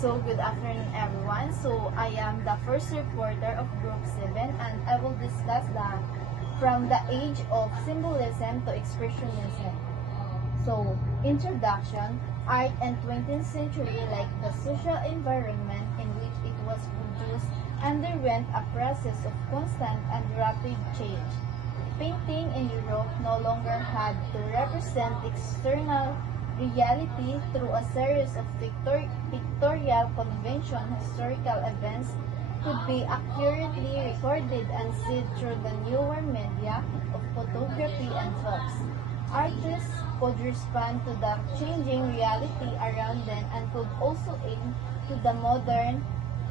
So, good afternoon everyone. So, I am the first reporter of Group 7 and I will discuss from the age of symbolism to expressionism. So, introduction, art and 20th century, like the social environment in which it was produced, underwent a process of constant and rapid change. Painting in Europe no longer had to represent external reality through a series of pictorial convention. Historical events could be accurately recorded and seen through the newer media of photography and films. Artists could respond to the changing reality around them and could also aim to the modern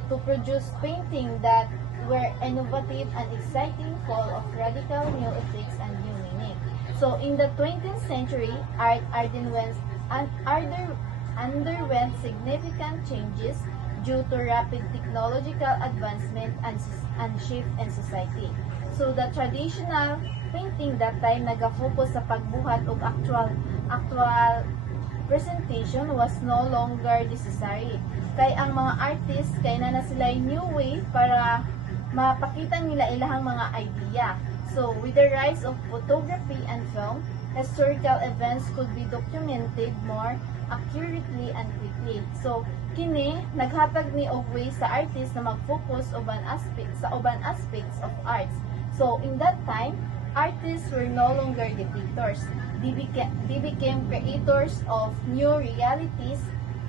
to produce painting that were innovative and exciting, full of radical new ethics and new meaning. So in the 20th century, art underwent significant changes due to rapid technological advancement and shift in society. So the traditional painting that time nagafocus sa pagbuhat og actual presentation was no longer necessary. Kay ang mga artists kay na sila new way para mapakita nila ilahang mga idea. So with the rise of photography and film, historical events could be documented more accurately and quickly. So kini naghatag ni og way sa artist na mag-focus sa uban aspects of arts. So in that time, artists were no longer depictors. They became creators of new realities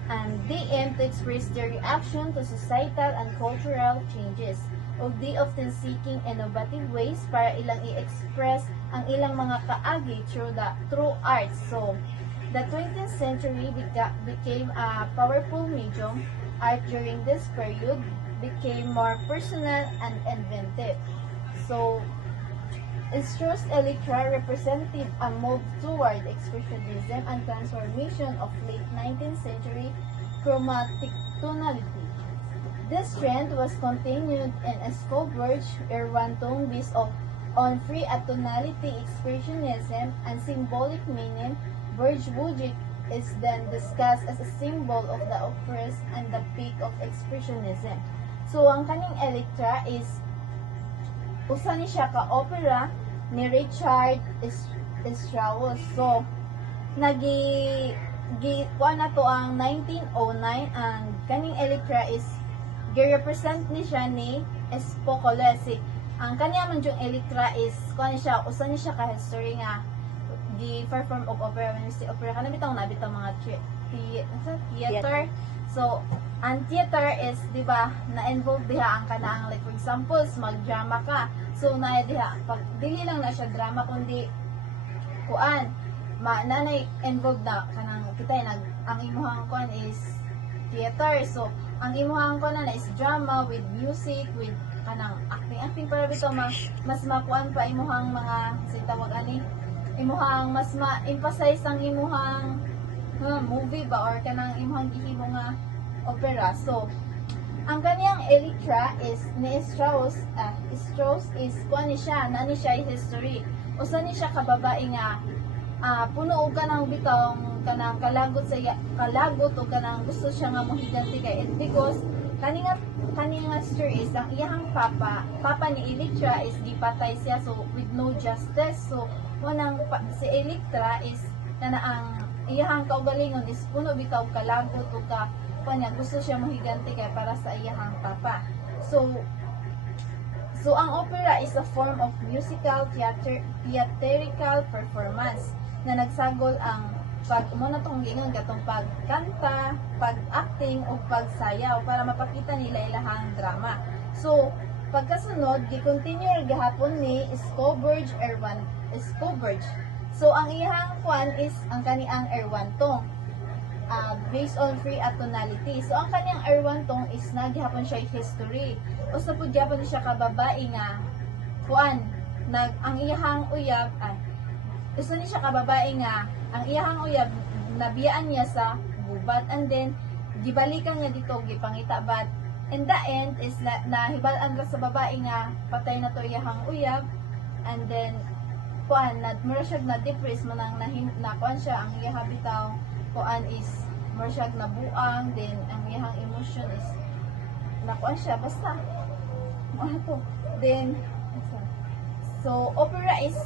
and they aimed to express their reaction to societal and cultural changes. O they often seeking innovative ways para ilang i-express ang ilang mga kaagi through art. So, the 20th century became a powerful medium. Art during this period became more personal and inventive. So, Strauss Electra represented a move toward expressionism and transformation of late 19th century chromatic tonality. This trend was continued in Escobar's Erwantung based on free atonality, expressionism, and symbolic meaning. Verge is then discussed as a symbol of the oppressed and the peak of expressionism. So, ang kaning Electra is usa ni siya ka opera ni Richard Strauss. So, kuha na to ang 1909 and kaning Electra is gi-represent ni siya ni Espocles. Ang kanya man yung Electra is kuha ni siya, usa ni siya ka history nga gi-perform og opera ministry opera kana bitaw mga theater. So, ang theater is, di ba, na-involve diha ang kanang, like, for example, mag-drama ka. So, na diha, pag dili lang na siya drama, kundi, nanay involved na, kanang, ang imuhang kuan is theater. So, ang imuhang kuan na is drama with music, with, kanang, acting, para bito, mas makuan pa imuhang mga, tawag imuhang, mas ma-emphasize ang imuhang, movie ba, or kanang imuhang gihimo nga, opera. So, ang kanyang Electra is ni Strauss is kuan ni siya, nani siya history. Usa ni siya ka babae nga puno og kanang bitong kanang kalagot o kanang gusto siya nga mohiganti kay it because kaninga story is ang iyang papa ni Electra is gipatay siya, so with no justice. So, si Electra is ang iyang kaugalingon is puno bitaw kalagot o kanya gusto siya mohiganti kay para sa iyahang papa. So ang opera is a form of musical theatrical performance na nagsagol ang muna tong gingon katong pagkanta, pag-acting o pagsayaw para mapakita nila ilahang drama. So pagkasunod gi-continue gihapon ni Escobar. So ang iyang kwan is ang kaniang Erwantung. Based on free atonality. So, ang kanyang Erwantung is naghihapon siya history. O sa pudyapon siya kababae nga, ang iyahang uyab, gusto niya siya kababae nga, ang iyahang uyab, nabiyaan niya sa gubat, and then, gibalikan niya dito, gipangita, but, in the end, is nahibalaan ka sa babae nga, patay na to iyahang uyab, and then, mura siya na-depress mo nang nakuan siya, ang iyahang bitaw, is more siyag nabuang, then ang iyang emotion is nakuan siya basta ano to. Then so opera is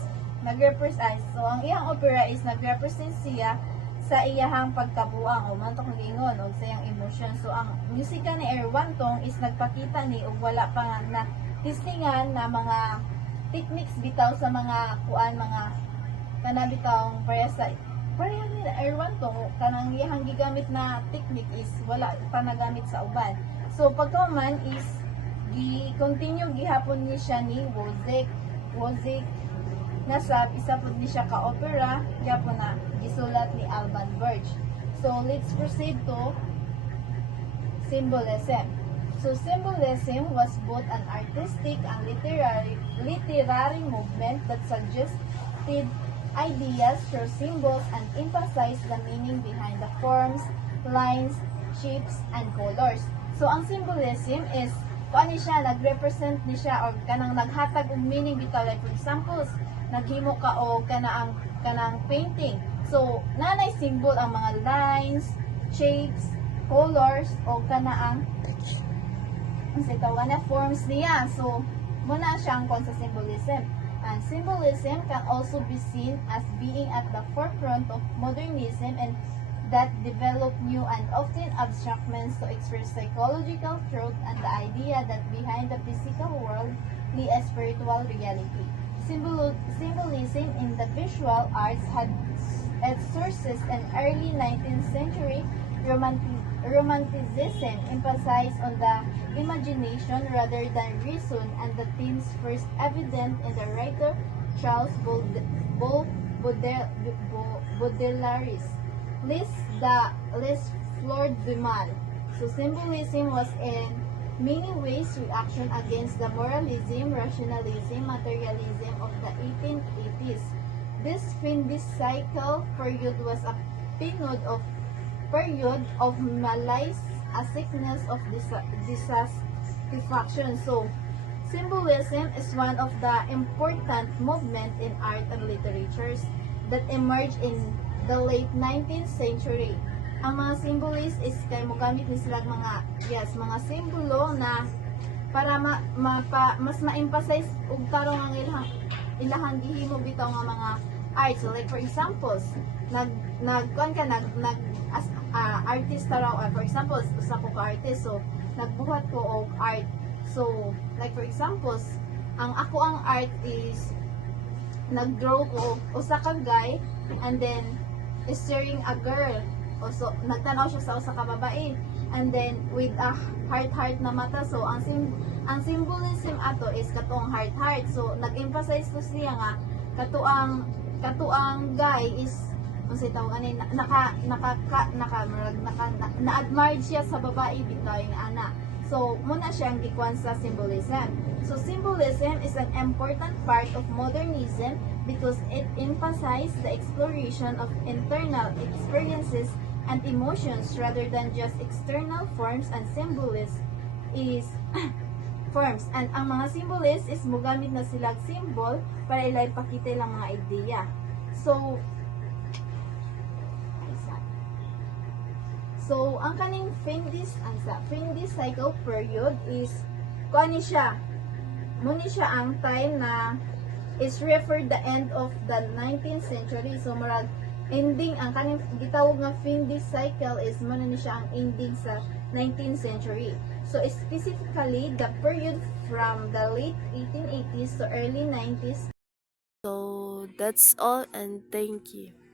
nagrepresent, so ang iyang opera is nagrepresent siya sa iyahang pagkabuang o mantok gingon o sa iyang emotion. So ang musika ni Erwantong is nagpakita ni og wala pa nga na tistingan na mga techniques bitaw sa mga kuan, mga kanabitawng pareha ni Erwantong kanang iyahang gigamit na technique is wala pa nagamit sa uban. So pagkaman is gi-continue gihapon ni siya ni Wozzeck nasab isa pud ni siya ka opera gyapon na gisulat ni Alban Berg. So let's proceed to symbolism. So symbolism was both an artistic and literary movement that suggested ideas through symbols and emphasized the meaning behind the forms, lines, shapes, and colors. So ang symbolism is kung ano siya, nag-represent ni siya or kanang naghatag og meaning bitaw, like for example naghimo ka o kanang painting. So nanay symbol ang mga lines, shapes, colors o kanaang na forms niya. So muna siyang kon sa symbolism. And symbolism can also be seen as being at the forefront of modernism and that develop new and often abstract means to express psychological truth and the idea that behind the physical world lies a spiritual reality. Symbolism in the visual arts had its sources in early 19th century Romanticism emphasized on the imagination rather than reason, and the themes first evident in the writer Charles Baudelaire's Les Fleurs du Mal. So symbolism was in many ways reaction against the moralism, rationalism, materialism of the 1880s. This Philosophical period was a period of malaise, a sickness of dissatisfaction. So, symbolism is one of the important movements in art and literatures that emerged in the late 19th century. Ang mga symbolist is kay mogamit ni sila mga mga simbolo na para mas ma-emphasize og tarong ang ilahang gihimo bitaw nga mga art. So like for example, artist raw, for example, usa ko ka artist, so nagbuhat ko og art. So like for example, ang art is nagdraw ko usa ka guy and then is staring a girl. Also, nagtanaw siya sa usa ka babae and then with a heart na mata. So ang symbolism ato is katong heart. So nag-emphasize to siya nga katuang guy is unsay tawag ani na-admire siya sa babae bitaw nga ana. So muna siyang gikuan sa symbolism. So symbolism is an important part of modernism because it emphasizes the exploration of internal experiences and emotions rather than just external forms, and symbolism is forms. And ang mga symbolist is mugamit na silang symbol para ilay pakita lang mga ideya. So ang kaning Findis cycle period is kuani siya. Muni siya ang time na is referred the end of the 19th century. So murag ending ang kaning gitawag nga Findis cycle is muna ni siya ang ending sa 19th century. So specifically the period from the late 1880s to early 90s. So that's all, and thank you.